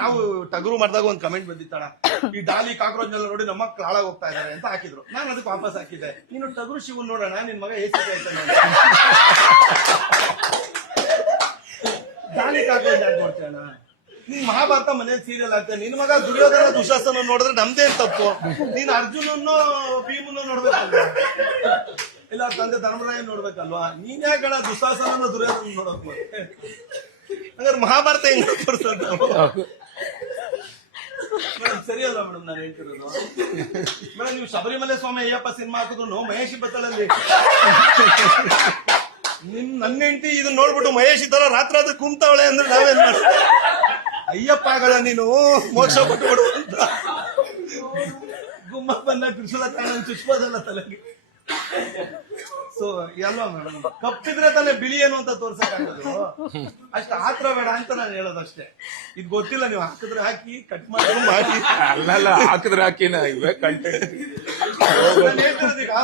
ನಾವು ಟಗರು ಮಾಡಿದಾಗ ಒಂದು ಕಮೆಂಟ್ ಬಂದಿತ್ತಣ ಈ ಡಾಲಿ ಕಾಕ್ರೋಚ್ ಎಲ್ಲ ನೋಡಿ ನಮ್ಮ ಮಕ್ಳು ಹಾಳಾಗಿ ಹೋಗ್ತಾ ಇದಾರೆ ಅಂತ ಹಾಕಿದ್ರು. ನಾನು ಅದಕ್ಕೆ ವಾಪಸ್ ಹಾಕಿದ್ದೆ. ನೀನು ಟಗರು ಶಿವನ್ ನೋಡೋಣ, ನಿನ್ ಮಗ ಏಸ್ ಆಯ್ತಾನೆ. ಡಾಲಿ ಕಾಕ್ರೋಚ್ ಯಾಕೆ ನೋಡ್ತೀಯಣ್ಣ ನೀನ್ ಮಹಾಭಾರತ ಮನೇಲಿ ಸೀರಿಯಲ್ ಆಗ್ತದೆ ನಿನ್ ಮಗ ದುರ್ಯೋಧನ ದುಶಾಸನ ನೋಡಿದ್ರೆ ನಮ್ದೇನ್ ತಪ್ಪು? ನೀನ್ ಅರ್ಜುನನ್ನು ಭೀಮನ್ನು ನೋಡ್ಬೇಕಲ್ವಾ? ಇಲ್ಲ, ತಂದೆ ಧರ್ಮರಾಯ ನೋಡ್ಬೇಕಲ್ವಾ? ನೀನ್ ಯಾಕಣ ದುಶಾಸನ ದುರ್ಯೋಧನ ನೋಡಕ್? ಹಂಗಾರೆ ಮಹಾಭಾರತ ಹೆಂಗ್ ತೋರ್ಸೋದು ಮೇಡಮ್ ನೀವು ಶಬರಿಮಲೆ ಸ್ವಾಮಿ ಅಯ್ಯಪ್ಪ ಸಿನಿಮಾ ಹಾಕಿದ್ರು ಮಹೇಶ್ ಬತ್ತಲಲ್ಲಿ ನಿಮ್ ನನ್ನ ಹೆಂಡತಿ ಇದನ್ನ ನೋಡ್ಬಿಟ್ಟು ಮಹೇಶ್ ತರ ರಾತ್ರಿ ಆದ್ರೆ ಕುಂತಾವಳೆ ಅಂದ್ರೆ ನಾವೇನ್ ಅಯ್ಯಪ್ಪ ಆಗಲ್ಲ ನೀನು ಮೋಕ್ಷ ಕೊಟ್ಟು ಅಂತ. ಗುಮ್ಮ ಬಂದ ಕೃಷ್ಣ ಕಾಣ ತಲೆಗೆ. ಸೊ ಎಲ್ಲ ಮೇಡಮ್ ಕಪ್ಪಿದ್ರೆ ತಾನೇ ಬಿಳಿ ಏನು ಅಂತ ತೋರ್ಸಕ್ಕಾಗೋದು. ಅಷ್ಟು ಆತ್ರ ಬೇಡ ಅಂತ ನಾನು ಹೇಳೋದಷ್ಟೇ. ಇದು ಗೊತ್ತಿಲ್ಲ ನೀವು ಹಾಕಿದ್ರೆ ಹಾಕಿ ಕಟ್ ಮಾಡಿ. ಮಾಡಿ ಅಲ್ಲಲ್ಲ ಹಾಕಿದ್ರೆ ಹಾಕಿ ಇವೇ ಕಂಟೆಂಟ್ ನಾನು ಹೇಳ್ತಿರೋದು ಈಗ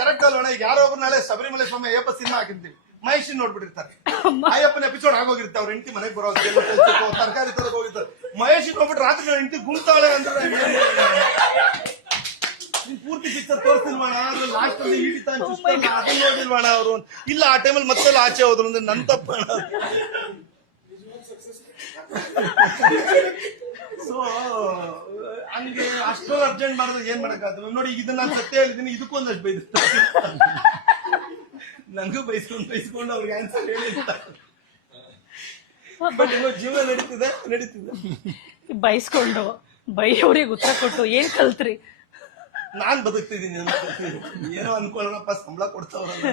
ಕರೆಕ್ಟ್ ಅಲ್ವಣ ಈಗ ಯಾರೋ ಒಬ್ರು ನಾಳೆ ಶಬರಿಮಲೆ ಸ್ವಾಮಿ ಅಯ್ಯಪ್ಪ ಸಿನಿಮಾ ಹಾಕಿರ್ತೀವಿ. ಮಹೇಶ್ ನೋಡ್ಬಿಟ್ಟಿರ್ತಾರೆ. ಅಯ್ಯಪ್ಪನ ಎಪಿಸೋಡ್ ಆಗೋಗಿರುತ್ತೆ ಅವ್ರ ಹೆಂಡತಿ ಮನೆಗೆ ಬರೋದು ತರಕಾರಿ ತರಕ್ ಹೋಗಿರ್ತಾರೆ. ಮಹೇಶ್ ನೋಡ್ಬಿಟ್ಟು ರಾತ್ರಿ ಹೆಂಡತಿ ಗುಂತಾಳೆ ಅಂದ್ರೆ ನಾನ್ ಏನ್ ಮಾಡೋದು? ನೀನ್ ಪೂರ್ತಿ ಪಿಕ್ಚರ್ ತೋರಿಸ್ತಿಲ್ವಣ ಅದನ್ನ ನೋಡಿಲ್ವಣ ಅವರು? ಇಲ್ಲ ಆ ಟೈಮಲ್ಲಿ ಮತ್ತೆ ಆಚೆ ಹೋದ್ರು ಅಂದ್ರೆ ನನ್ ತಪ್ಪ ಸೊ ಹಂಗೆ ಅಷ್ಟೊಂದು ಅರ್ಜೆಂಟ್ ಮಾಡಿದ್ರೆ ಏನ್ ಮಾಡಕ್ಕಾಗ್ತದೆ? ನೋಡಿ ಇದನ್ನ ನಾನು ಸತ್ಯ ಹೇಳಿದ್ದೀನಿ ಇದಕ್ಕೂ ಒಂದಷ್ಟು ಬೈದ ನಂಗೂ ಬೈಸ್ಕೊಂಡು ಬೈಸ್ಕೊಂಡು ಅವ್ರಿಗೆ ಆನ್ಸರ್ ಹೇಳಿರ್ತಾರೆ ಬಟ್ ಇವಾಗ ಜೀವನ ನಡೀತಿದೆ ನಡೀತಿದೆ. ಬೈಸ್ಕೊಂಡು ಬೈಯೋರಿಗೆ ಉತ್ತರ ಕೊಟ್ಟು ಏನ್ ಕಲ್ತ್ರಿ? ನಾನ್ ಬದುಕ್ತಿದ್ದೀನಿ ಏನೋ ಅನ್ಕೊಳ್ಳೋಣಪ್ಪ ಸಂಬಳ ಕೊಡ್ತಾವ್ರಲ್ಲ.